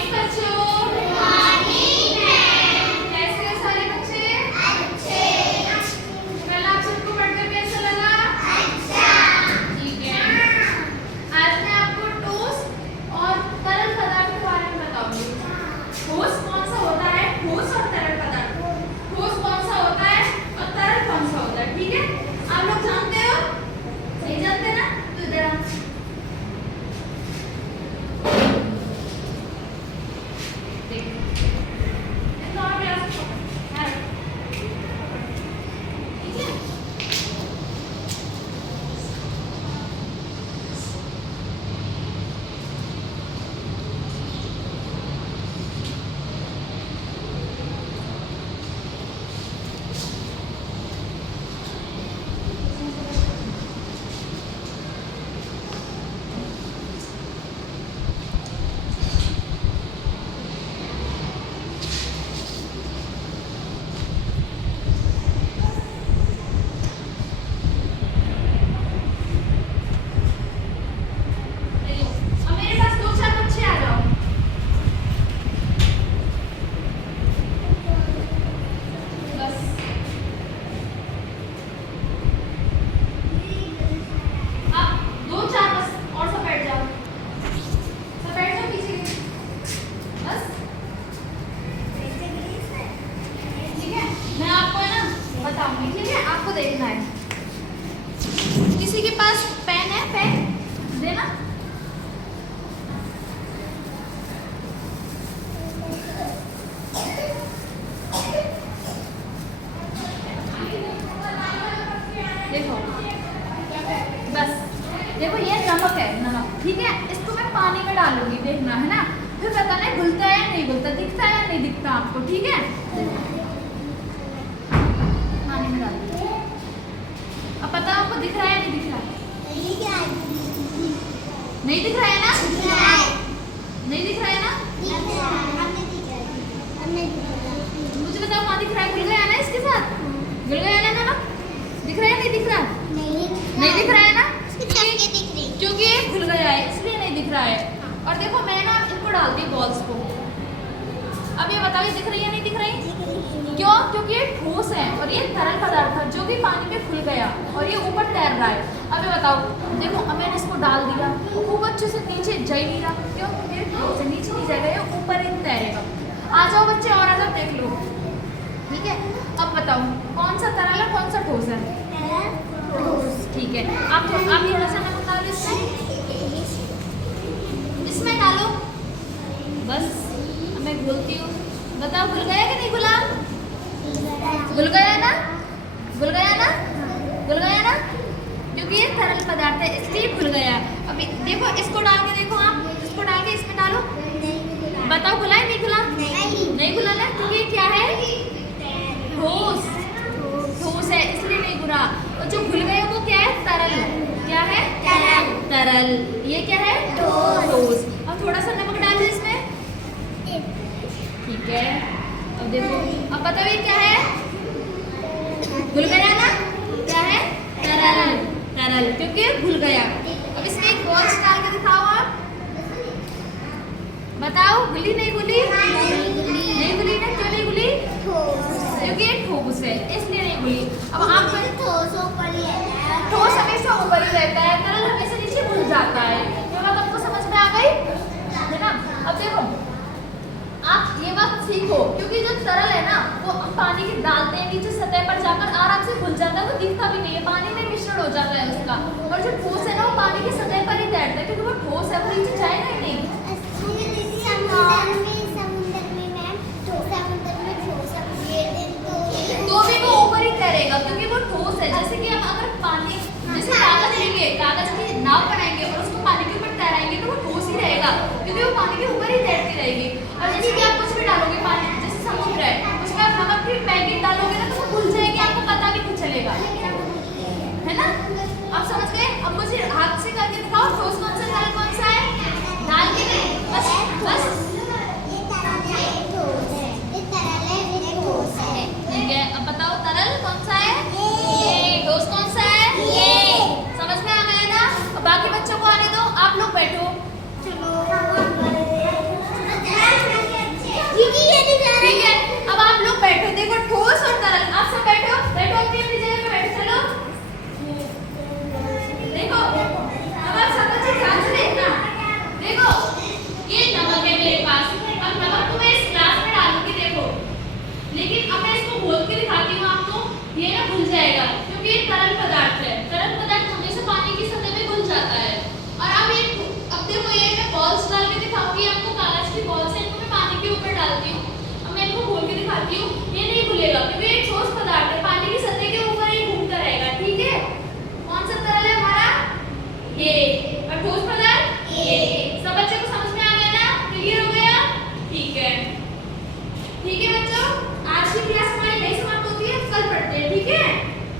Morning बच्चों। Good morning ma'am. कैसे हैं सारे बच्चे? अच्छे। कल आप सबको पढ़कर कैसा लगा? अच्छा। ठीक है। आज मैं आपको ठोस और तरल पदार्थ के बारे में बताऊंगी। ठोस कौन सा होता है, ठोस और तरल पदार्थ। ठोस कौन सा होता है और तरल कौन सा होता है, ठीक है? आप लोग जानते हो? नहीं जानते ना? तो इधर आओ। ठीक है, आपको देखना है। किसी के पास पेन है? पेन देना। देखो बस, देखो ये नमक है, नमक, ठीक है? इसको मैं पानी में डालूंगी, देखना है ना, फिर बताना है घुलता है या नहीं घुलता, दिखता है या नहीं दिखता आपको, ठीक है? पानी में डाल, अब पता आपको दिख रहा है या नहीं दिख रहा है? नहीं दिख रहा है ना? नहीं दिख रहा है ना? मुझे बताओ, वहाँ दिख रहा है? घुल गया ना इसके साथ? घुल गया ना नमक? दिख रहा है नहीं दिख रहा? नहीं दिख रहा है ना? क्योंकि ये घुल गया है इसलिए नहीं दिख रहा है। और देखो मैं ना इनको डालती हूँ बॉल्स को। अब ये बताओ, ये दिख रही है नहीं दिख रही? क्यों? क्योंकि ये ठोस है और ये तरल पदार्थ था जो कि पानी में खुल गया और ये ऊपर तैर रहा है। अब ये बताओ, देखो अब मैंने इसको डाल दिया, ऊपर अच्छे से नीचे जा ही नहीं रहा। क्यों? क्योंकि ये ठोस है, नीचे नहीं जाएगा, ये ऊपर ही तैरेगा। आ जाओ बच्चे, और आ जाओ, देख लो, ठीक है? अब बताओ कौन सा तरल है कौन सा ठोस है? ठीक है, आप थोड़ा सा नमक डालो इसमें डालो बस। मैं घोलती हूँ, बताओ घुल गया कि नहीं घुला? घुल गया ना? घुल गया ना? घुल गया ना? क्योंकि ये तरल पदार्थ है इसलिए घुल गया। अभी देखो, इसको डाल के देखो, आप इसको डाल के इसमें डालो, बताओ घुला है नहीं घुला? नहीं घुला ना, क्योंकि क्या है? ठोस, ठोस है इसलिए नहीं घुला। और जो घुल गया वो क्या है? तरल। क्या है? तरल। ये क्या है? ठोस। अब थोड़ा सा नमक डाल दो इसमें, ठीक है? अब देखो, अब बताओ ये क्या है? घुल गया ना? क्या है? तरल। तरल, क्योंकि घुल गया। अब इसमें एक बॉल्स डाल के दिखाओ आप, बताओ घुली नहीं घुली? नहीं घुली ना? क्यों नहीं घुली? क्योंकि ये ठोस है इसलिए नहीं घुली। अब आप ठोस हमेशा ऊपर ही रहता है, तरल हमेशा नीचे घुल जाता है। ये बात आपको समझ में आ गई है ना? अब देखो, आप ये बात सीखो, क्योंकि जो तरल है ना वो हम पानी की डालते हैं, नीचे सतह पर जाकर आराम से घुल जाता है, वो दिखता भी नहीं है, पानी में मिश्रण हो जाता है उसका। और जो ठोस है ना वो पानी की सतह पर ही तैरता है, क्योंकि वो ठोस है, वो नीचे जाएगा ही नहीं। तो भी वो ऊपर ही तैरेगा क्योंकि वो ठोस है। जैसे कि हम अगर पानी, जैसे कागज लेंगे, कागज की नाव बनाएंगे और उसको पानी के ऊपर तैराएंगे तो वो ठोस ही रहेगा, क्योंकि वो पानी के ऊपर ही तैरती रहेगी। और जैसे कि